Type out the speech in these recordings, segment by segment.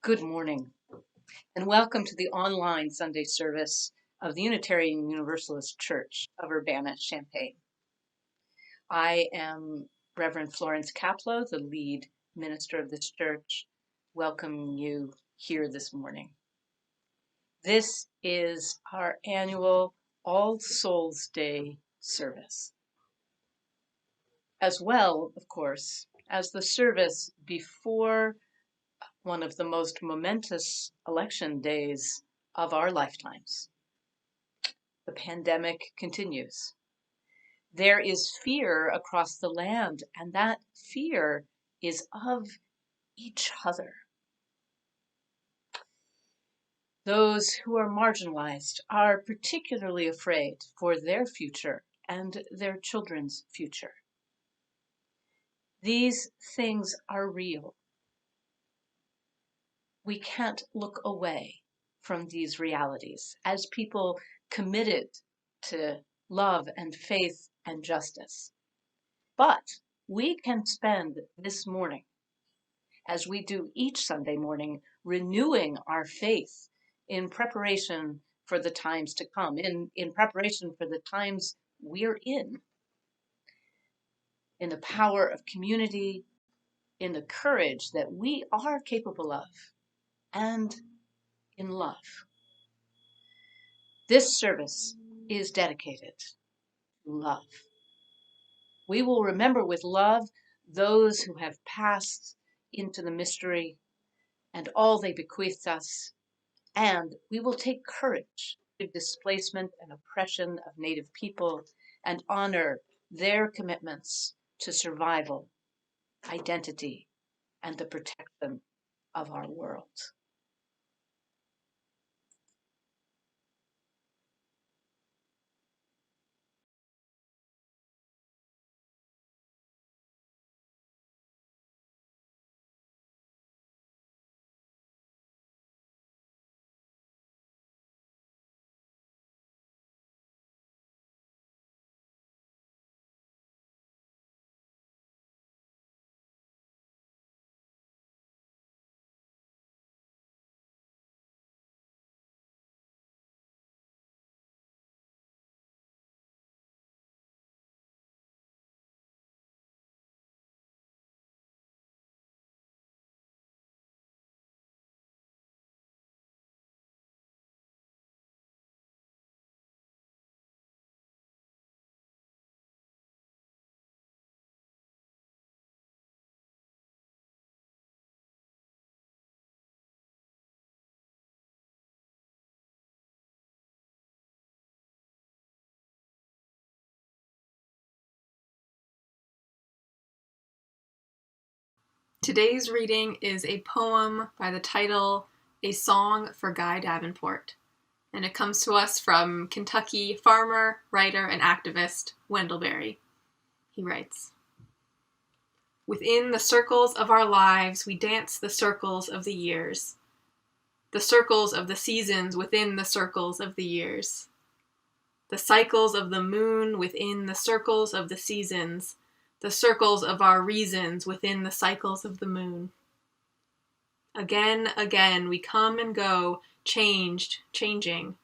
Good morning, and welcome to the online Sunday service of the Unitarian Universalist Church of Urbana-Champaign. I am Reverend Florence Kaplow, the lead minister of this church, welcoming you here this morning. This is our annual All Souls Day service, as well, of course, as the service before one of the most momentous election days of our lifetimes. The pandemic continues. There is fear across the land, and that fear is of each other. Those who are marginalized are particularly afraid for their future and their children's future. These things are real. We can't look away from these realities as people committed to love and faith and justice. But we can spend this morning, as we do each Sunday morning, renewing our faith in preparation for the times to come, in preparation for the times we're in the power of community, in the courage that we are capable of, and in love. This service is dedicated to love. We will remember with love those who have passed into the mystery and all they bequeathed us, and we will take courage in displacement and oppression of Native people and honor their commitments to survival, identity, and the protection of our world. Today's reading is a poem by the title, A Song for Guy Davenport, and it comes to us from Kentucky farmer, writer, and activist Wendell Berry. He writes, "Within the circles of our lives we dance the circles of the years, the circles of the seasons within the circles of the years, the cycles of the moon within the circles of the seasons, the circles of our reasons within the cycles of the moon. Again, again, we come and go, changed, changing.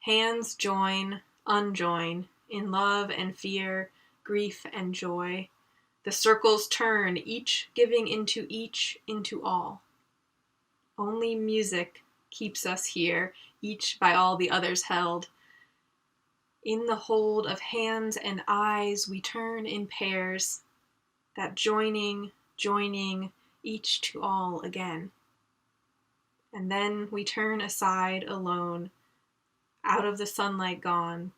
Hands join, unjoin, in love and fear, grief and joy. The circles turn, each giving into each, into all. Only music, keeps us here, each by all the others held. In the hold of hands and eyes we turn in pairs, that joining, each to all again. And then we turn aside alone, out of the sunlight gone,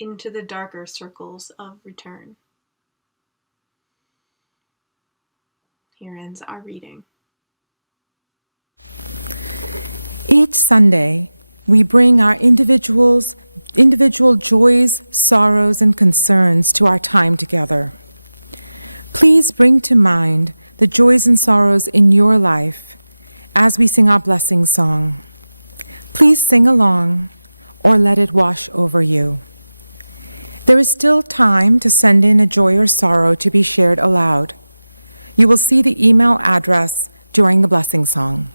into the darker circles of return. Here ends our reading. Each Sunday, we bring our individual joys, sorrows, and concerns to our time together. Please bring to mind the joys and sorrows in your life as we sing our blessing song. Please sing along or let it wash over you. There is still time to send in a joy or sorrow to be shared aloud. You will see the email address during the blessing song.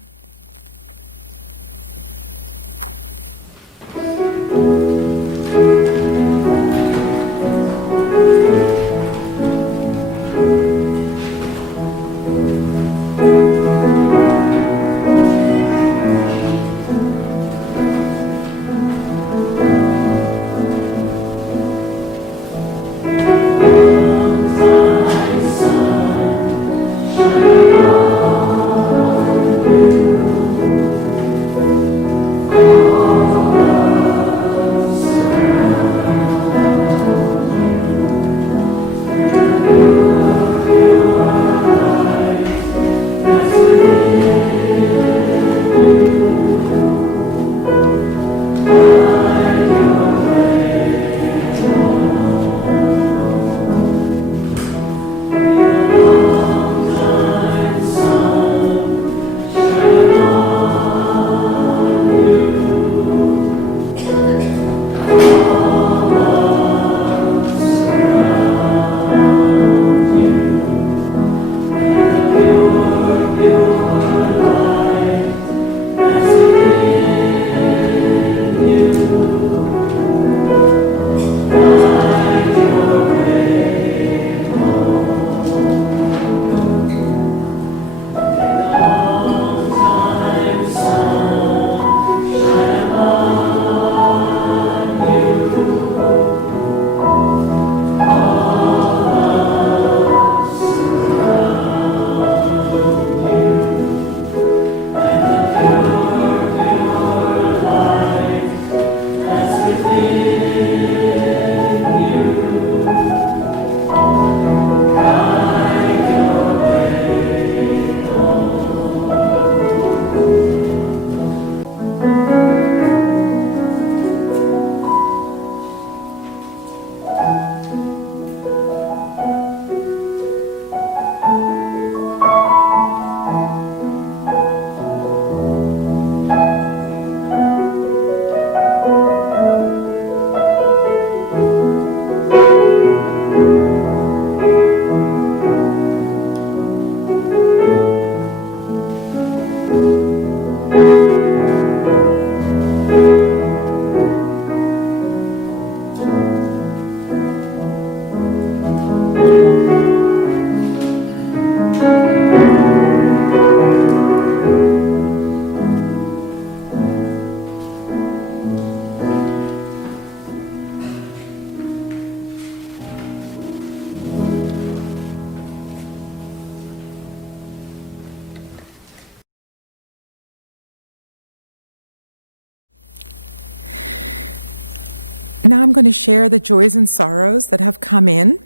Now I'm going to share the joys and sorrows that have come in.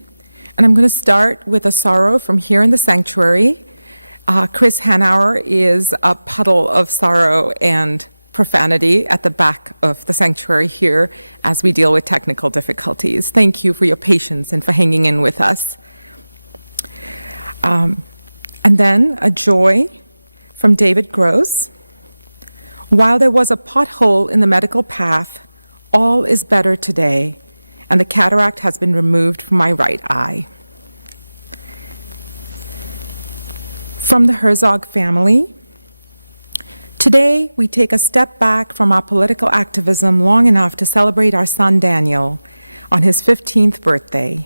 And I'm going to start with a sorrow from here in the sanctuary. Chris Hanauer is a puddle of sorrow and profanity at the back of the sanctuary here as we deal with technical difficulties. Thank you for your patience and for hanging in with us. And then a joy from David Gross. While there was a pothole in the medical path, all is better today, and the cataract has been removed from my right eye. From the Herzog family, today we take a step back from our political activism long enough to celebrate our son Daniel on his 15th birthday.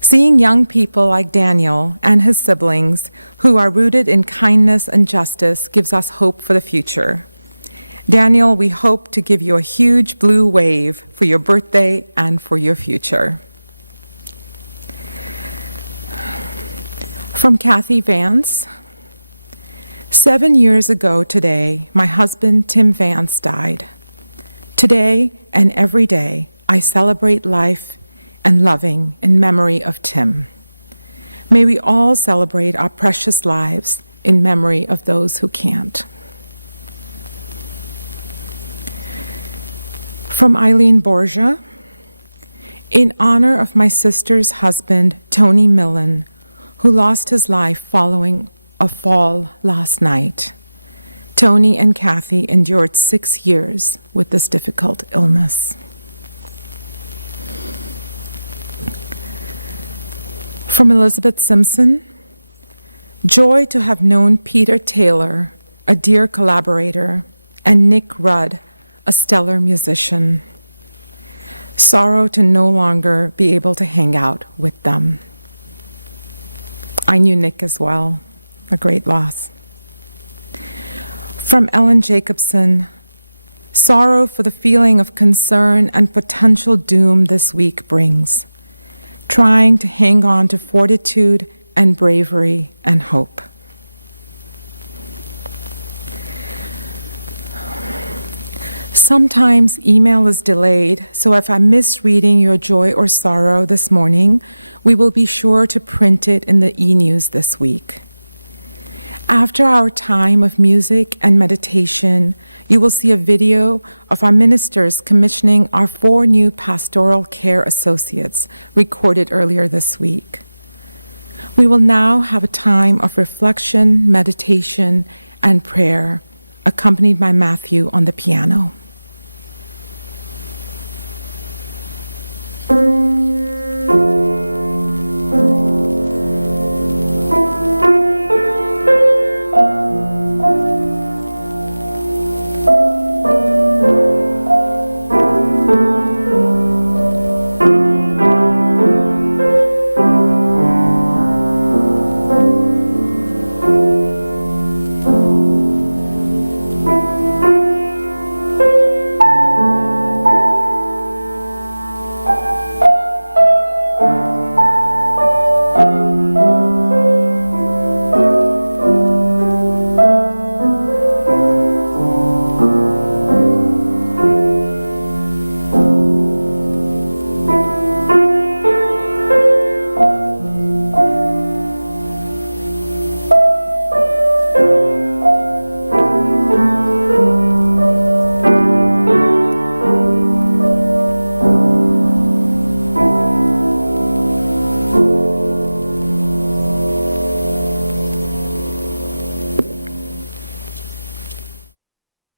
Seeing young people like Daniel and his siblings who are rooted in kindness and justice gives us hope for the future. Daniel, we hope to give you a huge blue wave for your birthday and for your future. From Kathy Vance. 7 years ago today, my husband, Tim Vance, died. Today and every day, I celebrate life and loving in memory of Tim. May we all celebrate our precious lives in memory of those who can't. From Eileen Borgia. In honor of my sister's husband, Tony Millen, who lost his life following a fall last night. Tony and Kathy endured 6 years with this difficult illness. From Elizabeth Simpson. Joy to have known Peter Taylor, a dear collaborator, and Nick Rudd, a stellar musician. Sorrow to no longer be able to hang out with them. I knew Nick as well, a great loss. From Ellen Jacobson, sorrow for the feeling of concern and potential doom this week brings, trying to hang on to fortitude and bravery and hope. Sometimes email is delayed, so if I miss reading your joy or sorrow this morning, we will be sure to print it in the e-news this week. After our time of music and meditation, you will see a video of our ministers commissioning our 4 new Pastoral Care Associates recorded earlier this week. We will now have a time of reflection, meditation, and prayer, accompanied by Matthew on the piano.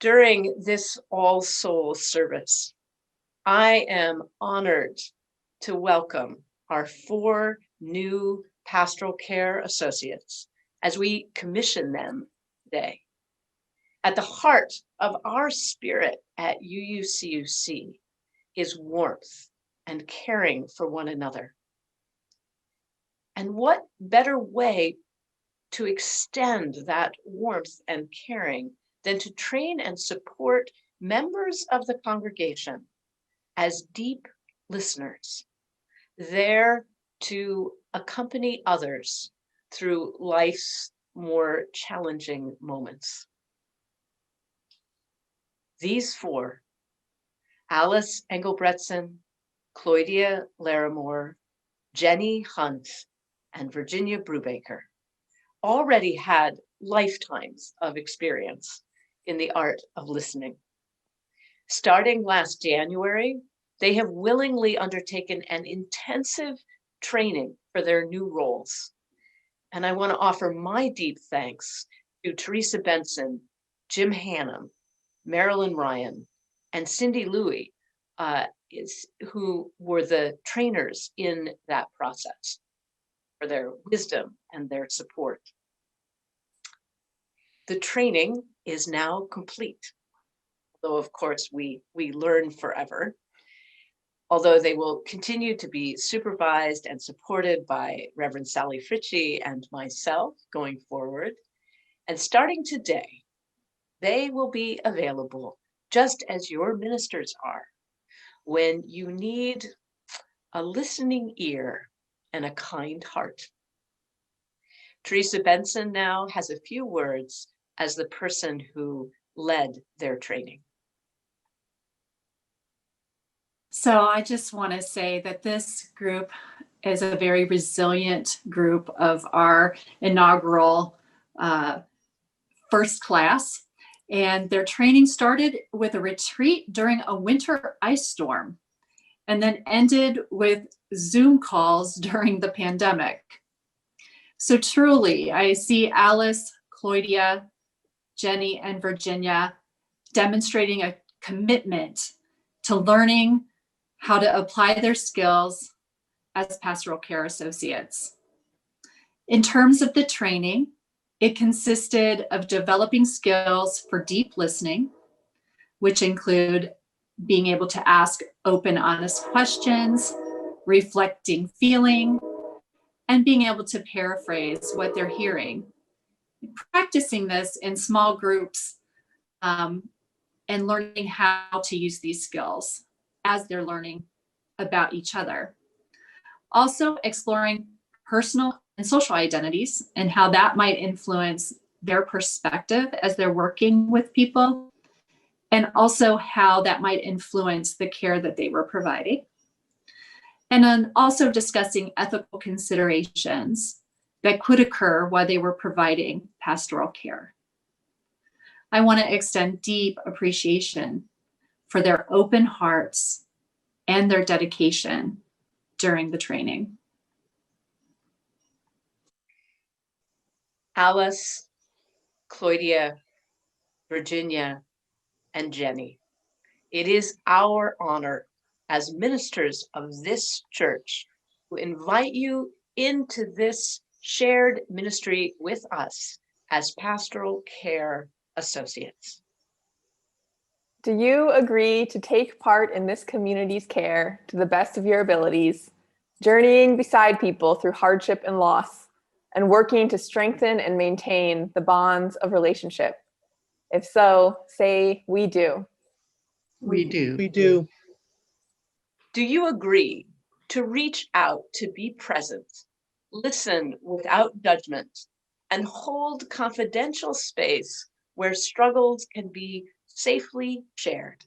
During this All Souls service, I am honored to welcome our 4 new Pastoral Care Associates as we commission them today. At the heart of our spirit at UUCUC is warmth and caring for one another. And what better way to extend that warmth and caring than to train and support members of the congregation as deep listeners, there to accompany others through life's more challenging moments. These 4, Alice Engelbretson, Claudia Larimore, Jenny Hunt, and Virginia Brubaker, already had lifetimes of experience in the art of listening. Starting last January, they have willingly undertaken an intensive training for their new roles. And I want to offer my deep thanks to Teresa Benson, Jim Hannum, Marilyn Ryan, and Cindy Louie, who were the trainers in that process, for their wisdom and their support. The training is now complete, though of course we learn forever. Although they will continue to be supervised and supported by Reverend Sally Fritchie and myself going forward. And starting today, they will be available just as your ministers are, when you need a listening ear and a kind heart. Teresa Benson now has a few words as the person who led their training. So I just want to say that this group is a very resilient group of our inaugural first class. And their training started with a retreat during a winter ice storm and then ended with Zoom calls during the pandemic. So truly, I see Alice, Claudia, Jenny, and Virginia demonstrating a commitment to learning how to apply their skills as pastoral care associates. In terms of the training, it consisted of developing skills for deep listening, which include being able to ask open, honest questions, reflecting feeling, and being able to paraphrase what they're hearing. Practicing this in small groups and learning how to use these skills as they're learning about each other. Also exploring personal and social identities and how that might influence their perspective as they're working with people, and also how that might influence the care that they were providing. And then also discussing ethical considerations that could occur while they were providing pastoral care. I want to extend deep appreciation for their open hearts and their dedication during the training. Alice, Claudia, Virginia, and Jenny, it is our honor as ministers of this church to invite you into this shared ministry with us as Pastoral Care Associates. Do you agree to take part in this community's care to the best of your abilities, journeying beside people through hardship and loss, and working to strengthen and maintain the bonds of relationship? If so, say, we do. We do. We do. Do you agree to reach out to be present, listen without judgment, and hold confidential space where struggles can be safely shared?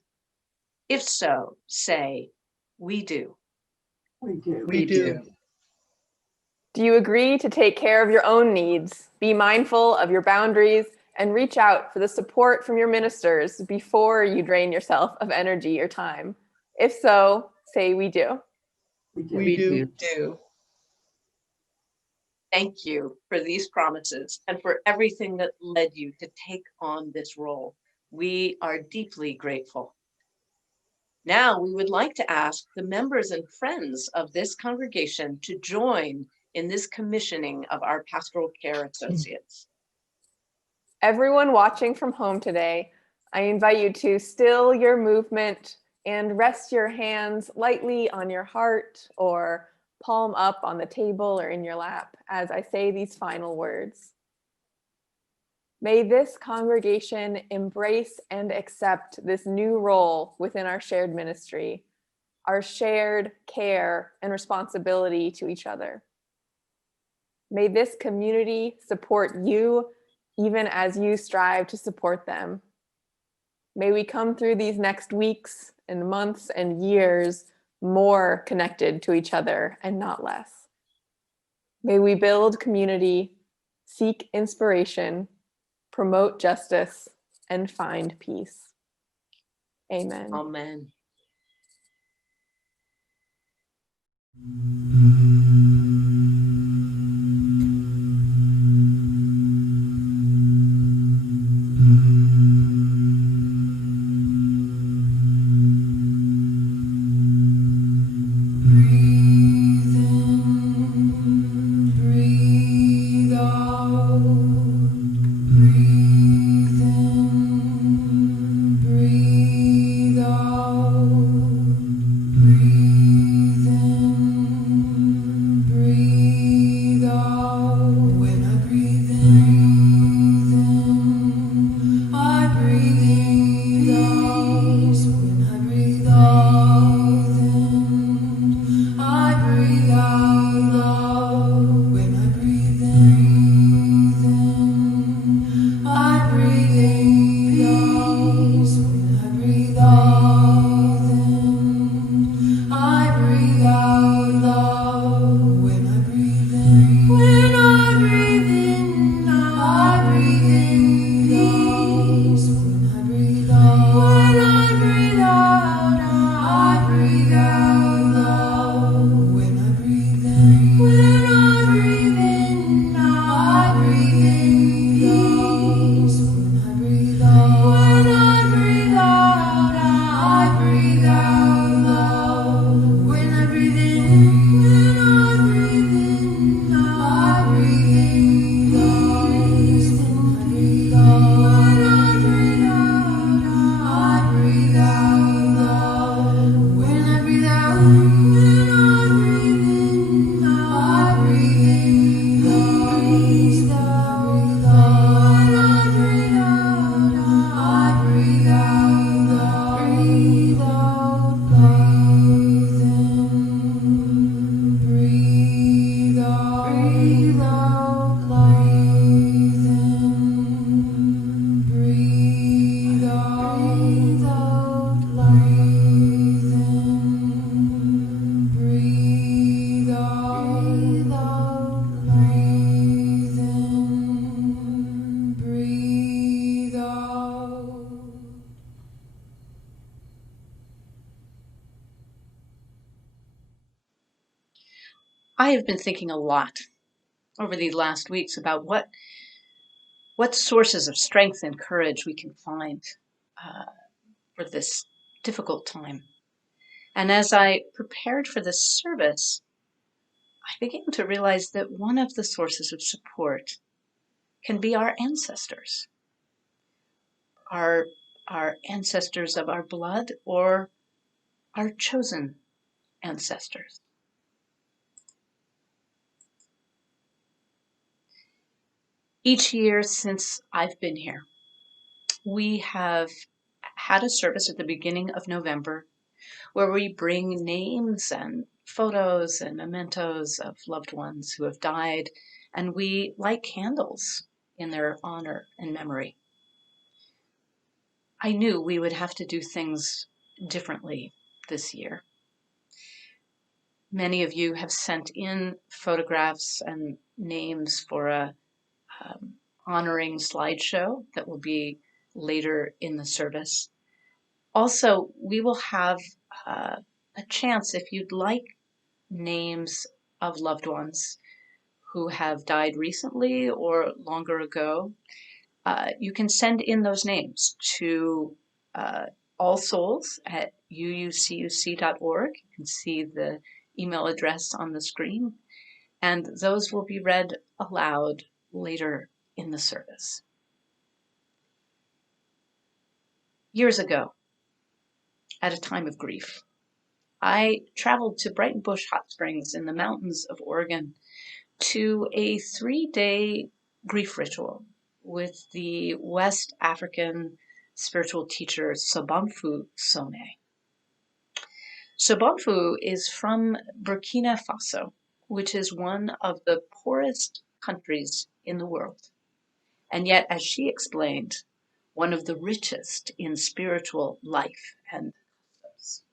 If so, say, we do. We do. We do. Do you agree to take care of your own needs, be mindful of your boundaries, and reach out for the support from your ministers before you drain yourself of energy or time? If so, say we do. We do. Thank you for these promises and for everything that led you to take on this role. We are deeply grateful. Now we would like to ask the members and friends of this congregation to join in this commissioning of our Pastoral Care Associates. Everyone watching from home today, I invite you to still your movement and rest your hands lightly on your heart or palm up on the table or in your lap as I say these final words. May this congregation embrace and accept this new role within our shared ministry, our shared care and responsibility to each other. May this community support you even as you strive to support them. May we come through these next weeks and months and years more connected to each other and not less. May we build community, seek inspiration, promote justice, and find peace. Amen. Amen. Breathe in, breathe out. Breathe in, I have been thinking a lot over these last weeks about what sources of strength and courage we can find for this difficult time. And as I prepared for this service, I began to realize that one of the sources of support can be our ancestors, our ancestors of our blood or our chosen ancestors. Each year since I've been here, we have had a service at the beginning of November where we bring names and photos and mementos of loved ones who have died, and we light candles in their honor and memory. I knew we would have to do things differently this year. Many of you have sent in photographs and names for a honoring slideshow that will be later in the service. Also, we will have a chance, if you'd like names of loved ones who have died recently or longer ago, you can send in those names to allsouls@uucuc.org. You can see the email address on the screen, and those will be read aloud later in the service. Years ago, at a time of grief, I traveled to Brighton Bush Hot Springs in the mountains of Oregon to a 3-day grief ritual with the West African spiritual teacher Sobonfu Some. Sobonfu is from Burkina Faso, which is one of the poorest countries in the world, and yet, as she explained, one of the richest in spiritual life and customs,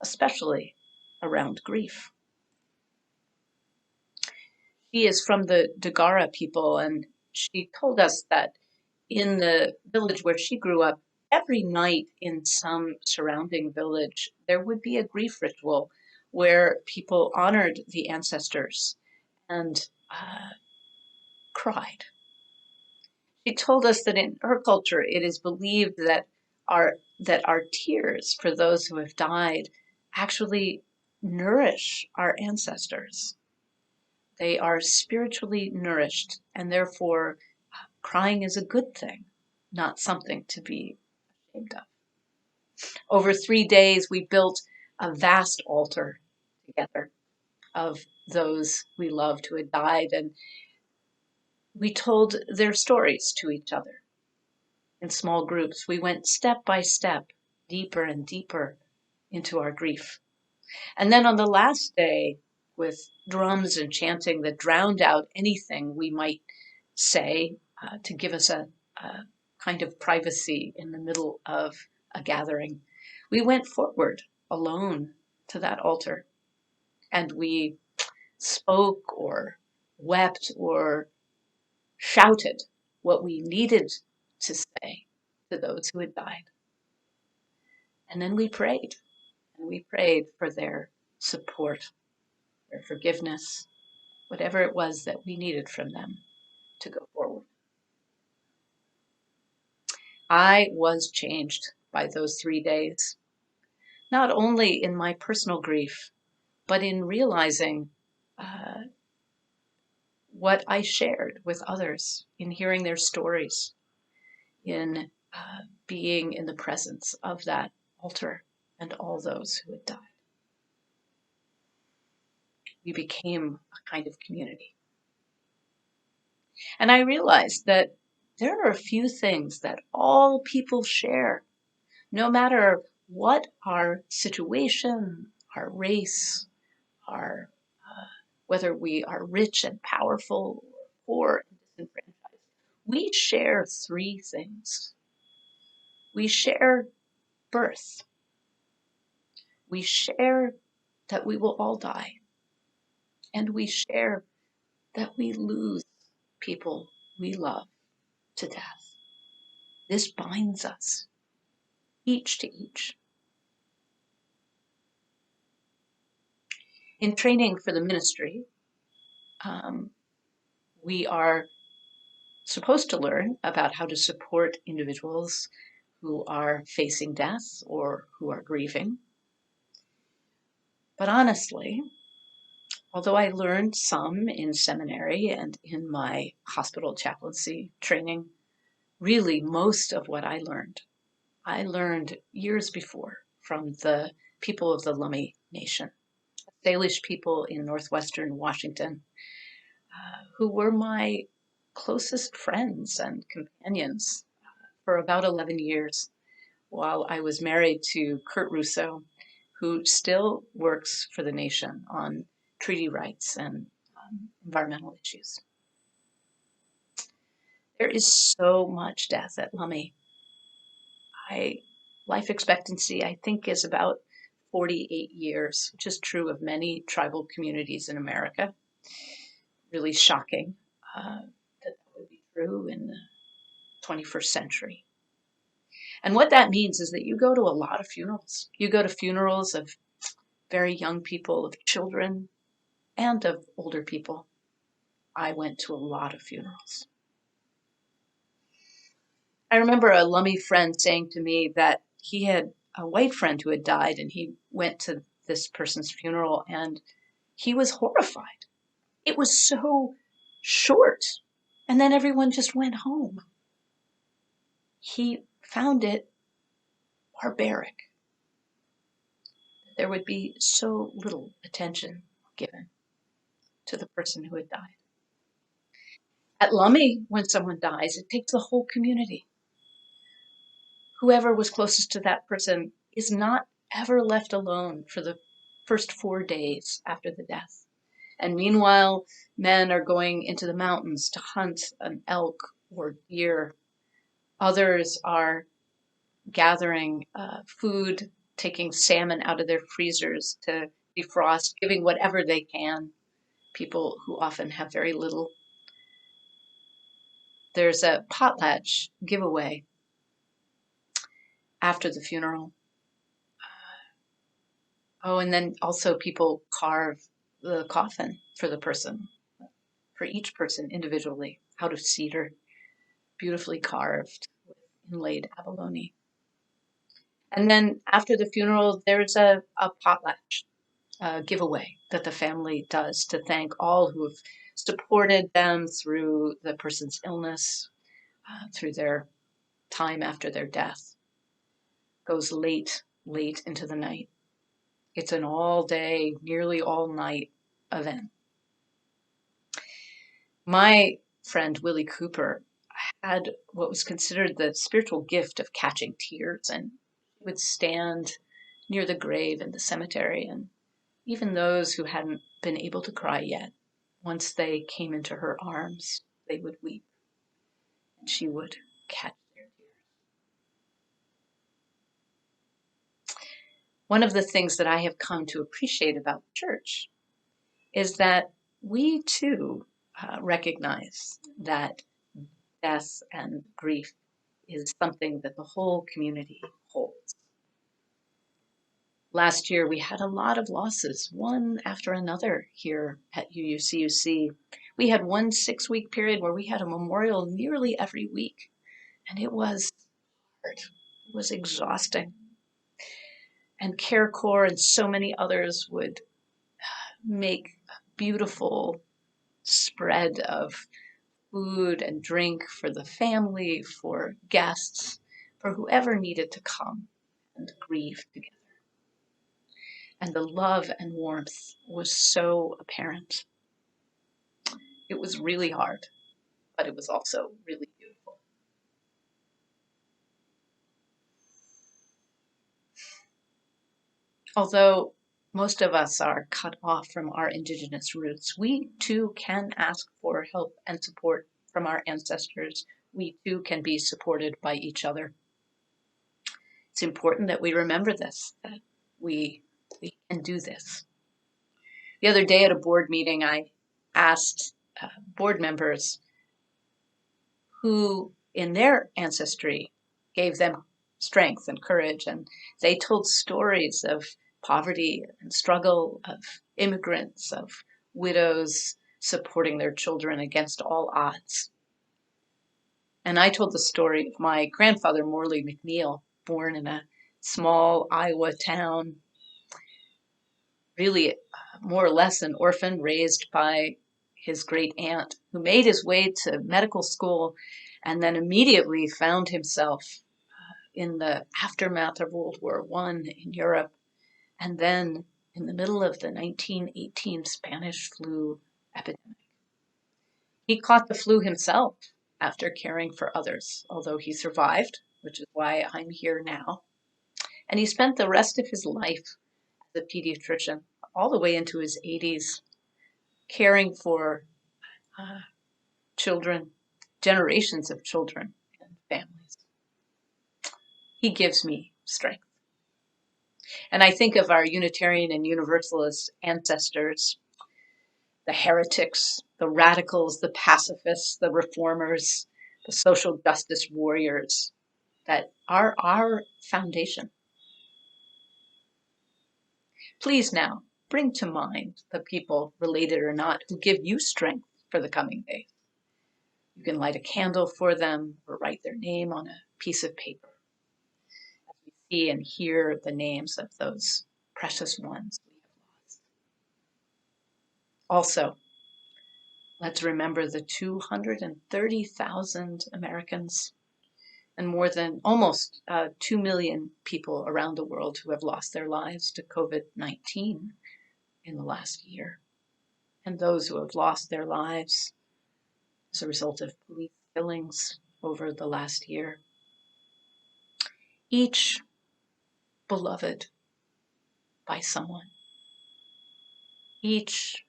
especially around grief. She is from the Dagara people, and she told us that in the village where she grew up, every night in some surrounding village, there would be a grief ritual where people honored the ancestors and cried. She told us that in her culture, it is believed that our tears for those who have died actually nourish our ancestors. They are spiritually nourished, and therefore crying is a good thing, not something to be ashamed of. Over 3 days, we built a vast altar together of those we loved who had died, and we told their stories to each other. In small groups, we went step by step, deeper and deeper into our grief. And then on the last day, with drums and chanting that drowned out anything we might say to give us a kind of privacy in the middle of a gathering, we went forward alone to that altar, and we spoke or wept or shouted what we needed to say to those who had died. And then we prayed, and we prayed for their support, their forgiveness, whatever it was that we needed from them to go forward. I was changed by those 3 days, not only in my personal grief, but in realizing what I shared with others, in hearing their stories, in being in the presence of that altar and all those who had died. We became a kind of community. And I realized that there are a few things that all people share, no matter what our situation, our race, our whether we are rich and powerful, or poor and disenfranchised. We share 3 things. We share birth. We share that we will all die. And we share that we lose people we love to death. This binds us, each to each. In training for the ministry, we are supposed to learn about how to support individuals who are facing death or who are grieving. But honestly, although I learned some in seminary and in my hospital chaplaincy training, really most of what I learned years before from the people of the Lummi Nation, Salish people in northwestern Washington, who were my closest friends and companions for about 11 years while I was married to Kurt Russo, who still works for the nation on treaty rights and environmental issues. There is so much death at Lummi. Life expectancy, I think, is about 48 years, which is true of many tribal communities in America. Really shocking that would be true in the 21st century. And what that means is that you go to a lot of funerals. You go to funerals of very young people, of children, and of older people. I went to a lot of funerals. I remember a Lummi friend saying to me that he had a white friend who had died, and he went to this person's funeral, and he was horrified. It was so short, and then everyone just went home. He found it barbaric. There would be so little attention given to the person who had died. At Lummi, when someone dies, it takes the whole community. Whoever was closest to that person is not ever left alone for the first 4 days after the death. And meanwhile, men are going into the mountains to hunt an elk or deer. Others are gathering food, taking salmon out of their freezers to defrost, giving whatever they can, people who often have very little. There's a potlatch giveaway after the funeral. Oh, and then also people carve the coffin for the person, for each person individually, out of cedar, beautifully carved with inlaid abalone. And then after the funeral, there's a potlatch giveaway that the family does to thank all who have supported them through the person's illness, through their time after their death. Goes late into the night. It's an all-day, nearly all-night event. My friend Willie Cooper had what was considered the spiritual gift of catching tears, and would stand near the grave in the cemetery, and even those who hadn't been able to cry yet, once they came into her arms, they would weep, and she would catch their tears. One of the things that I have come to appreciate about church is that we too recognize that death and grief is something that the whole community holds. Last year, we had a lot of losses, one after another here at UUCUC. We had one 6-week period where we had a memorial nearly every week, and it was hard. It was exhausting. And Care Corps and so many others would make a beautiful spread of food and drink for the family, for guests, for whoever needed to come and grieve together. And the love and warmth was so apparent. It was really hard, but it was also really beautiful. Although most of us are cut off from our Indigenous roots, we too can ask for help and support from our ancestors. We too can be supported by each other. It's important that we remember this, that we can do this. The other day at a board meeting, I asked board members who in their ancestry gave them strength and courage, and they told stories of poverty and struggle, of immigrants, of widows supporting their children against all odds. And I told the story of my grandfather, Morley McNeil, born in a small Iowa town, really more or less an orphan, raised by his great aunt, who made his way to medical school and then immediately found himself in the aftermath of World War I in Europe, and then in the middle of the 1918 Spanish flu epidemic. He caught the flu himself after caring for others, although he survived, which is why I'm here now. And he spent the rest of his life as a pediatrician, all the way into his 80s, caring for children, generations of children and families. He gives me strength. And I think of our Unitarian and Universalist ancestors, the heretics, the radicals, the pacifists, the reformers, the social justice warriors that are our foundation. Please now bring to mind the people, related or not, who give you strength for the coming days. You can light a candle for them or write their name on a piece of paper as we see and hear the names of those precious ones we have lost. Also, let's remember the 230,000 Americans and more than almost 2 million people around the world who have lost their lives to COVID-19 in the last year, and those who have lost their lives as a result of police killings over the last year. Each beloved by someone. Each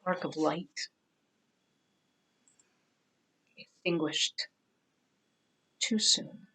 spark of light extinguished too soon.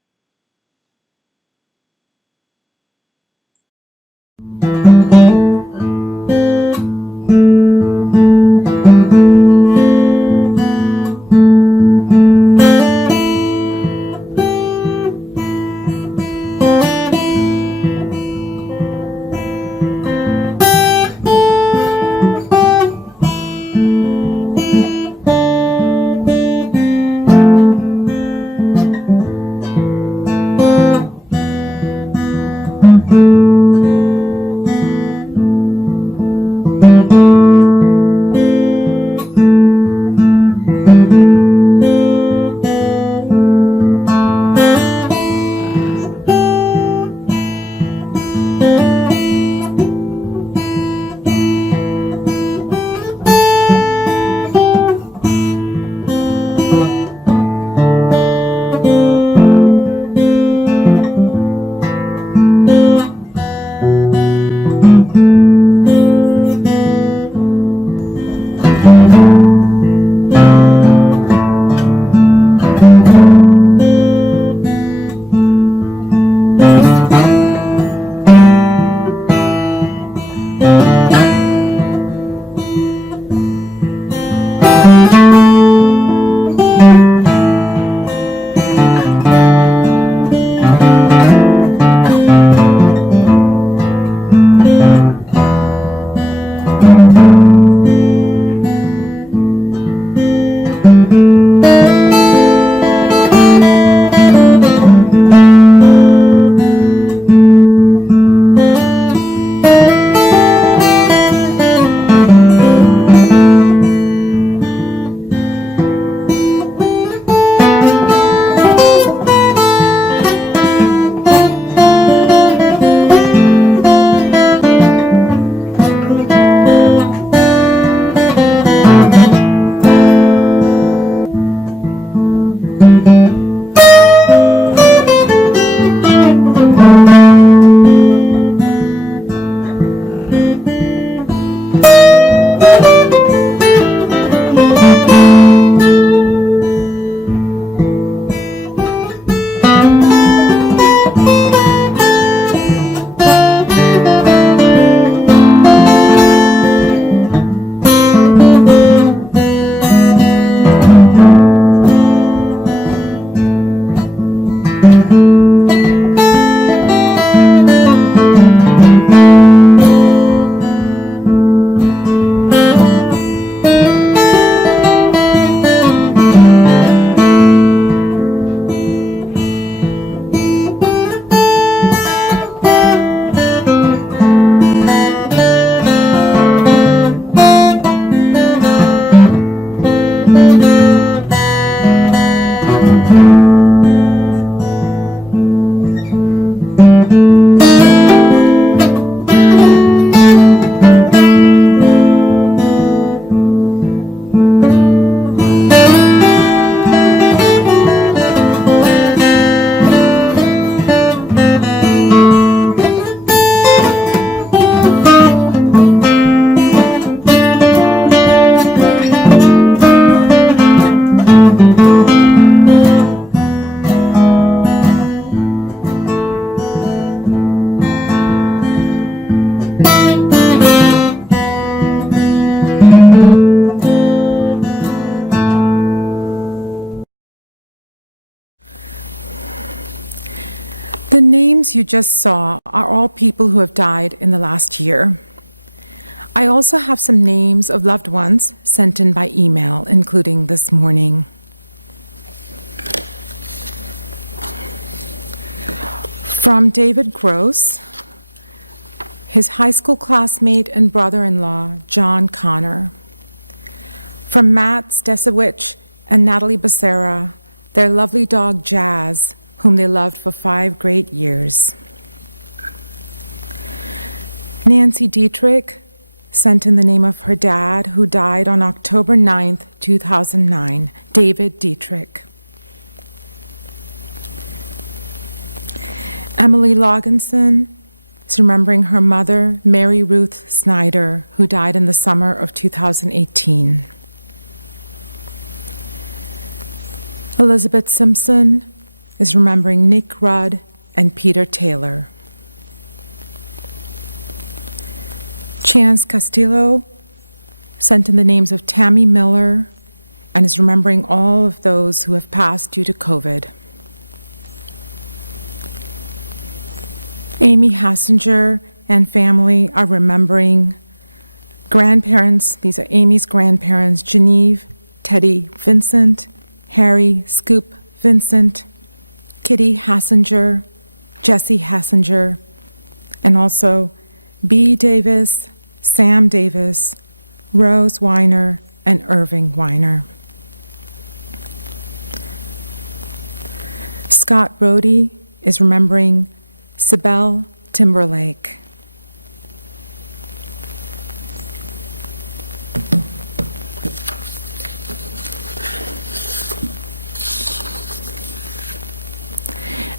names you just saw are all people who have died in the last year. I also have some names of loved ones sent in by email, including this morning. From David Gross, his high school classmate and brother-in-law, John Connor. From Matt Stesowich and Natalie Becerra, their lovely dog Jazz, whom they loved for 5 great years. Nancy Dietrich sent in the name of her dad, who died on October 9th, 2009, David Dietrich. Emily Laugenson is remembering her mother, Mary Ruth Snyder, who died in the summer of 2018. Elizabeth Simpson is remembering Nick Rudd and Peter Taylor. Chance Castillo sent in the names of Tammy Miller and is remembering all of those who have passed due to COVID. Amy Hassinger and family are remembering grandparents. These are Amy's grandparents, Genevieve, Teddy Vincent, Harry Scoop Vincent, Kitty Hassinger, Jessie Hassinger, and also B. Davis, Sam Davis, Rose Weiner, and Irving Weiner. Scott Brody is remembering Sibel Timberlake.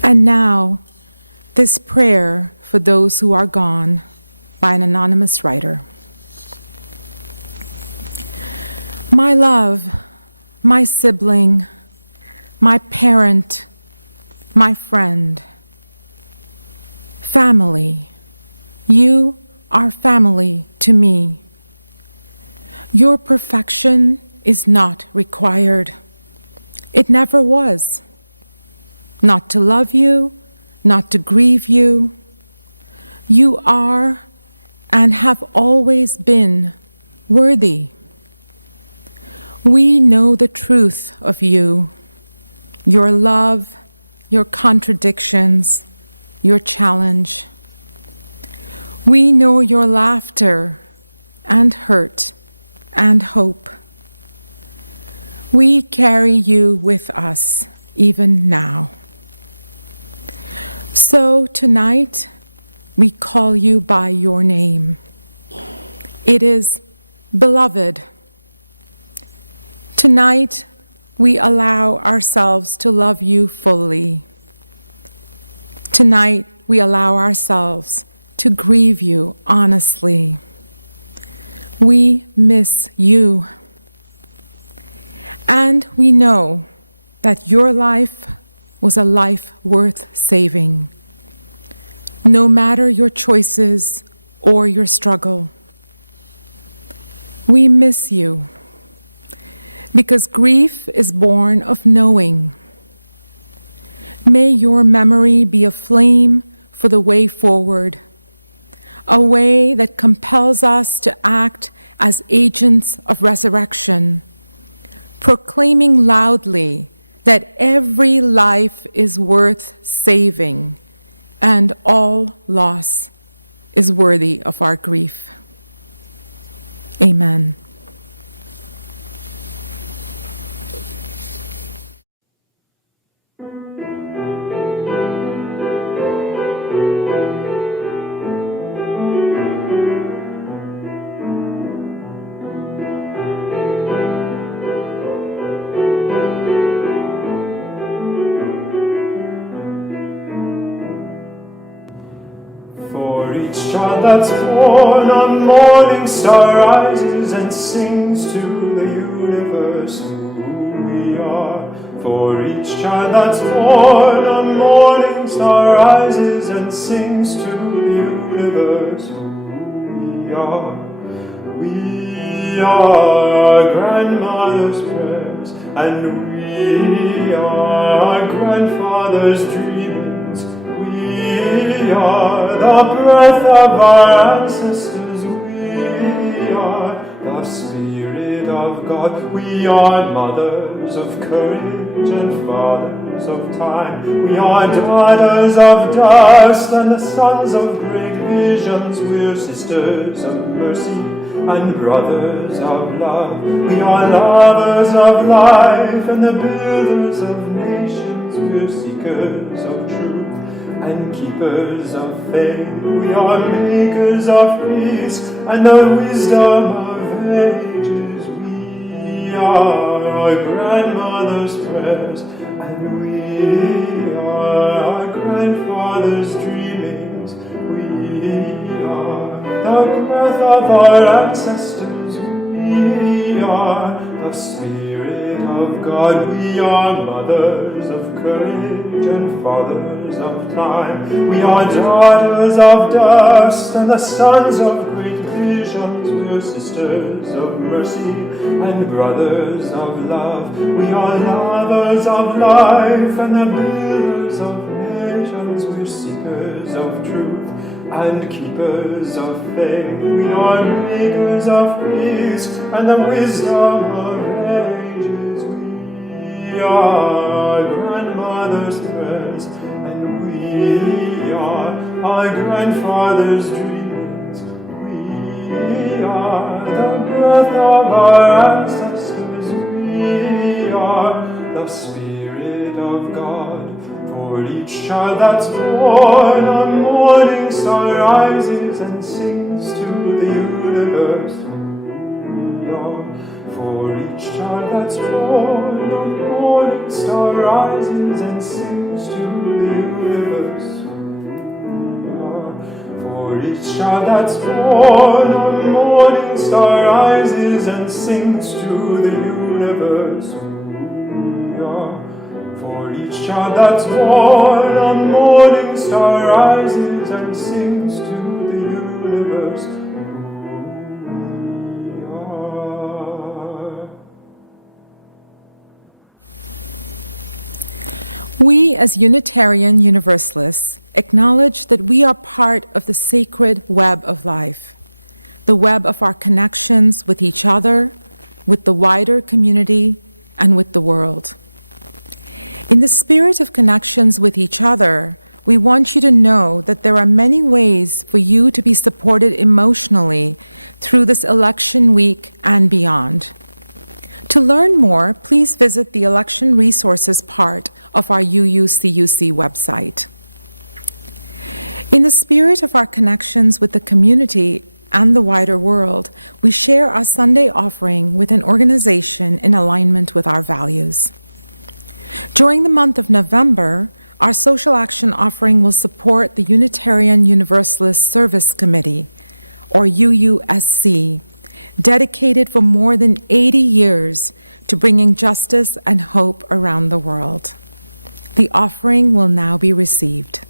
And now, this prayer for those who are gone by an anonymous writer. My love, my sibling, my parent, my friend, family, you are family to me. Your perfection is not required. It never was. Not to love you, not to grieve you. You are and have always been worthy. We know the truth of you, your love, your contradictions, your challenge. We know your laughter and hurt and hope. We carry you with us even now. So tonight, we call you by your name. It is beloved. Tonight, we allow ourselves to love you fully. Tonight, we allow ourselves to grieve you honestly. We miss you. And we know that your life was a life worth saving, no matter your choices or your struggle. We miss you because grief is born of knowing. May your memory be a flame for the way forward, a way that compels us to act as agents of resurrection, proclaiming loudly that every life is worth saving and all loss is worthy of our grief. Amen. For each child that's born, a morning star rises and sings to the universe who we are. For each child that's born, a morning star rises and sings to the universe who we are. We are our grandmother's prayers, and we are our grandfather's dreamings. We are the breath of our ancestors. We are the Spirit of God. We are mothers of courage and fathers of time. We are daughters of dust and the sons of great visions. We're sisters of mercy and brothers of love. We are lovers of life and the builders of nations. We're seekers of truth and keepers of faith. We are makers of peace and the wisdom of ages. We are our grandmother's prayers, and we are our grandfather's dreamings. We are the breath of our ancestors. We are the Spirit of God. We are mothers of courage and fathers of time. We are daughters of dust and the sons of great visions. We're sisters of mercy and brothers of love. We are lovers of life and the builders of nations. We're seekers of truth and keepers of faith. We are makers of peace and the wisdom of ages. We are our grandmother's prayers, and we are our grandfather's dreamings. We are the breath of our ancestors. We are the Spirit of God. For each child that's born, a morning star rises and sings to the universe. We are. For each child that's born, a morning star rises and sings to the universe. We are. For each child that's born, a morning star rises and sings to the universe. We are. For each child that's born, a morning star rises and sings to the universe. We are. We, as Unitarian Universalists, acknowledge that we are part of the sacred web of life, the web of our connections with each other, with the wider community, and with the world. In the spirit of connections with each other, we want you to know that there are many ways for you to be supported emotionally through this election week and beyond. To learn more, please visit the election resources part of our UUCUC website. In the spirit of our connections with the community and the wider world, we share our Sunday offering with an organization in alignment with our values. During the month of November, our social action offering will support the Unitarian Universalist Service Committee, or UUSC, dedicated for more than 80 years to bringing justice and hope around the world. The offering will now be received.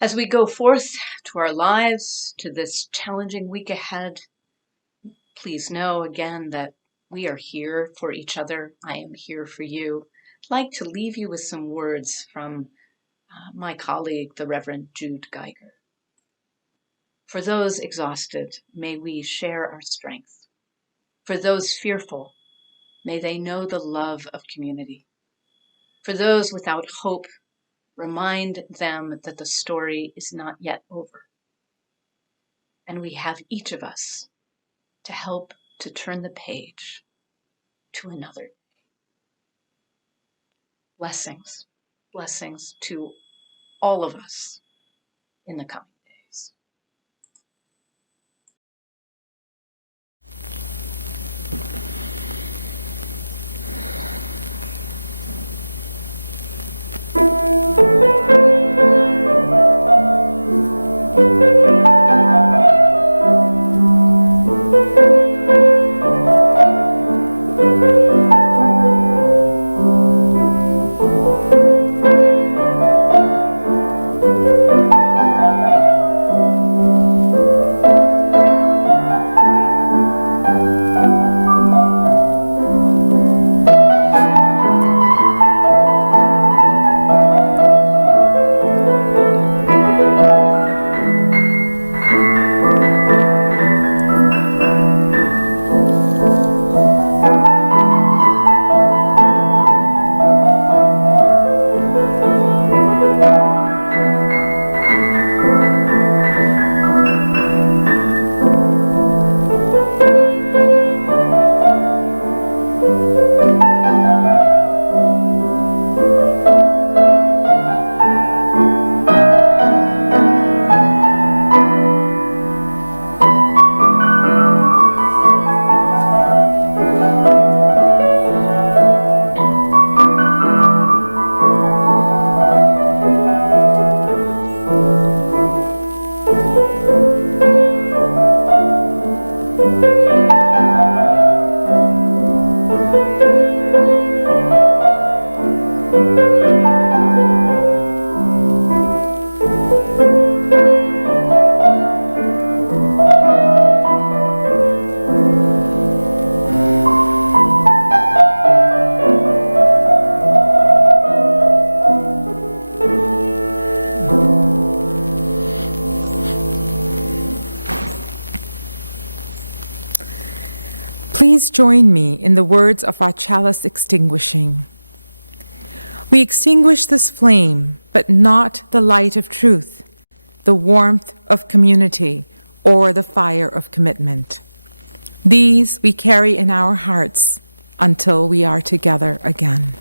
As we go forth to our lives, to this challenging week ahead, please know again that we are here for each other. I am here for you. I'd like to leave you with some words from my colleague, the Reverend Jude Geiger. For those exhausted, may we share our strength. For those fearful, may they know the love of community. For those without hope, remind them that the story is not yet over. And we have each of us to help to turn the page to another. Blessings, blessings to all of us in the coming days. Please join me in the words of our chalice extinguishing. We extinguish this flame, but not the light of truth, the warmth of community, or the fire of commitment. These we carry in our hearts until we are together again.